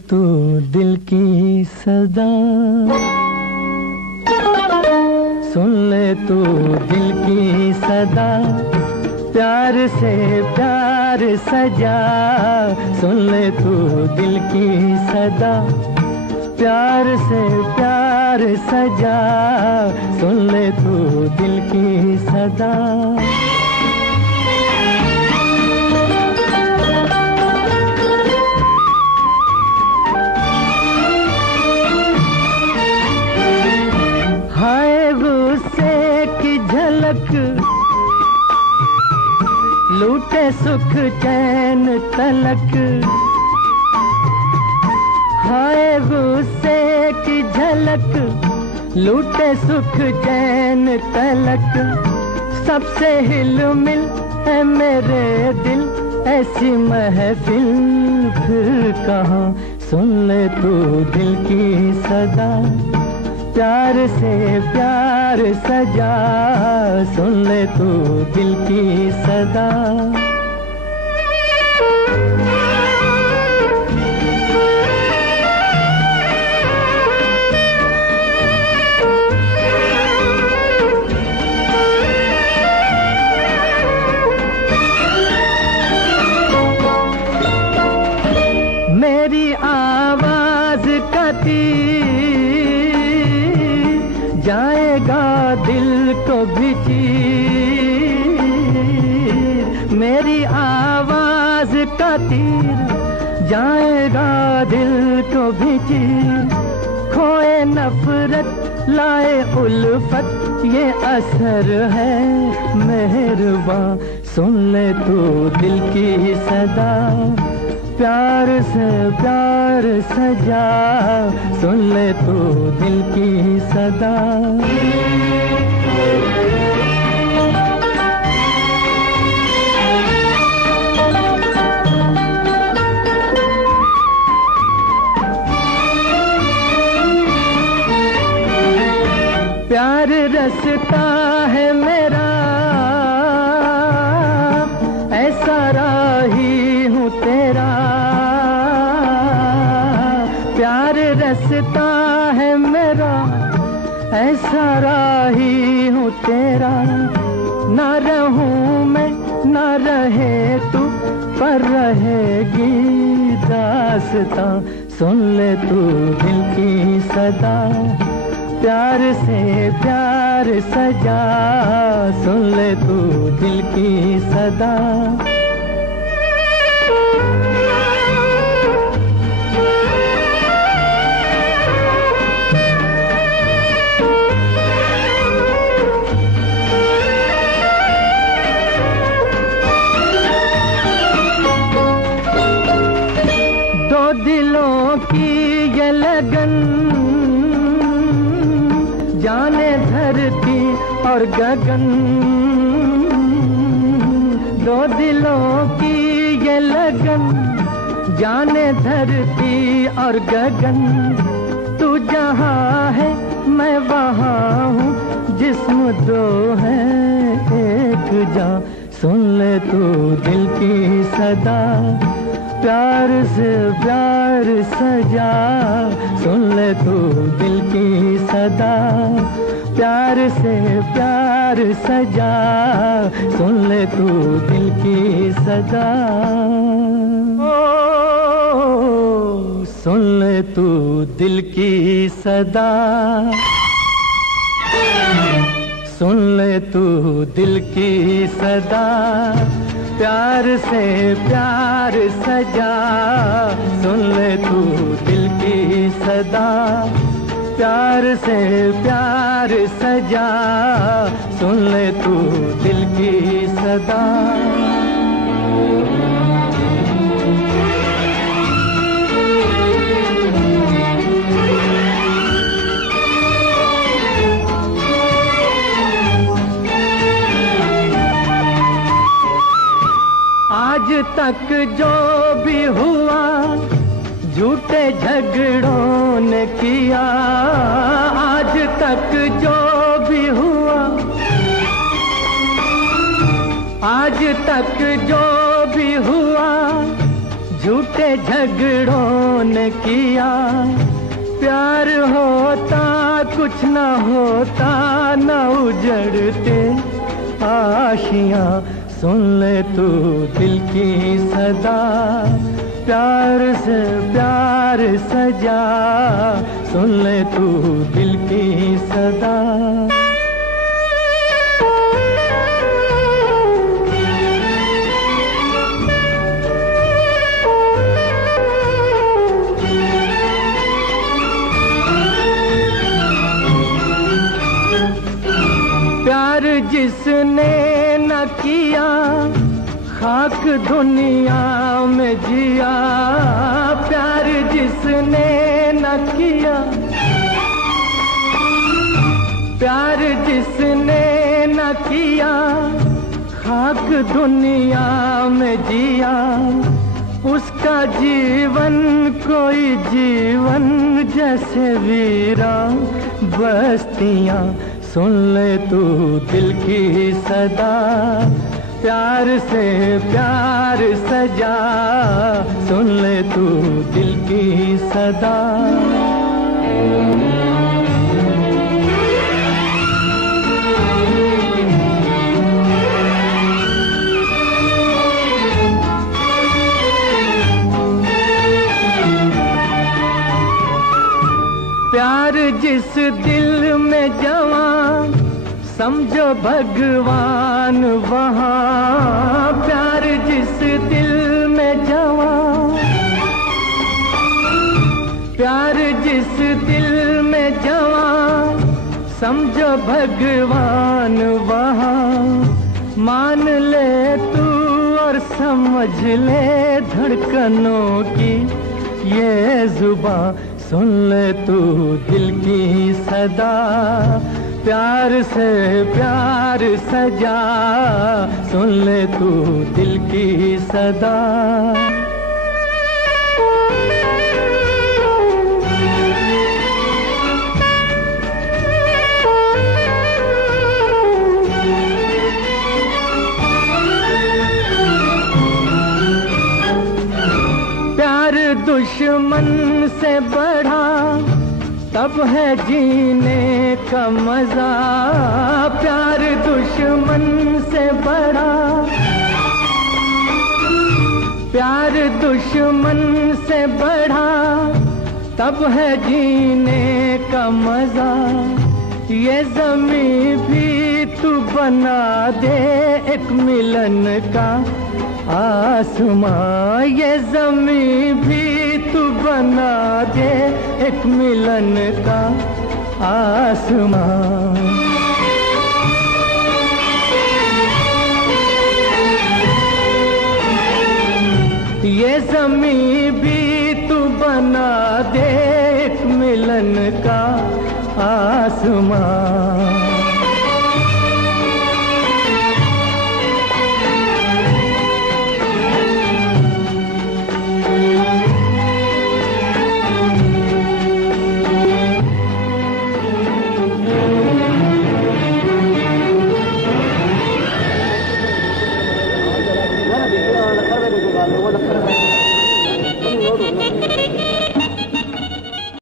तू दिल की सदा, सुन ले तू दिल की सदा, प्यार से प्यार सजा। सुन ले तू दिल की सदा, प्यार से प्यार सजा। सुन ले तू दिल की सदा। हाय गुस्से की झलक, लूटे सुख चैन तलक। हाय गुस्से की झलक, लूटे सुख चैन तलक। सबसे हिल मिल है मेरे दिल, ऐसी महफिल फिर कहाँ। सुन ले तू दिल की सदा, प्यार से प्यार सजा। सुन ले तू दिल की सदा। मेरी आवाज का तीर जाएगा दिल को भी चीर। मेरी आवाज का तीर जाएगा दिल को भी चीर। खोए नफरत लाए उल्फत, ये असर है मेहरबान। सुन ले तू दिल की सदा, प्यार से प्यार सजा। सुन ले तू दिल की सदा। प्यार रसता है मेरा, ऐसा राही हूँ तेरा। प्यार रसता है मेरा, ऐसा राही हूँ तेरा। ना रहूँ मैं ना रहे तू, पर रहेगी दास्तां। सुन ले तू दिल की सदा, प्यार से प्यार सजा। सुन ले तू दिल की सदा। दो दिलों की ये लगन, जाने धरती और गगन। दो दिलों की ये लगन, जाने धरती और गगन। तू जहाँ है मैं वहाँ हूँ, जिस्म दो है एक जान। सुन ले तू दिल की सदा, प्यार से प्यार सजा। सुन ले तू दिल की सदा, प्यार से प्यार सजा। सुन ले तू दिल की सदा। ओ, सुन ले तू दिल की सदा। सुन ले तू दिल की सदा, प्यार से प्यार सजा। सुन ले तू दिल की सदा, प्यार से प्यार सजा। सुन ले तू दिल की सदा। आज तक जो भी हुआ, झूठे झगड़ों ने किया। आज तक जो भी हुआ, आज तक जो भी हुआ, झूठे झगड़ों ने किया। प्यार होता कुछ न होता, न उजड़ते आशियां। सुन ले तू दिल की सदा, प्यार से प्यार सजा। सुन ले तू दिल की सदा। प्यार जिसने न किया, खाक दुनिया में जिया। प्यार जिसने न किया, प्यार जिसने न किया, खाक दुनिया में जिया। उसका जीवन कोई जीवन जैसे वीरा बस्तियां। सुन ले तू दिल की सदा, प्यार से प्यार सजा। सुन ले तू दिल की सदा। प्यार जिस दिल में जवां, समझो भगवान वहाँ। प्यार जिस दिल में जवां, प्यार जिस दिल में जवां, समझो भगवान वहाँ। मान ले तू और समझ ले धड़कनों की ये जुबां। सुन ले तू दिल की सदा, प्यार से प्यार सजा। सुन ले तू दिल की सदा। प्यार दुश्मन से बढ़ा तब है जीने का मजा। प्यार दुश्मन से बढ़ा, प्यार दुश्मन से बढ़ा तब है जीने का मजा। ये ज़मीं भी तू बना दे एक मिलन का आसमां। ये ज़मीं भी तू बना दे एक मिलन का आसमां। ये ज़मीं भी तू बना दे एक मिलन का आसमां।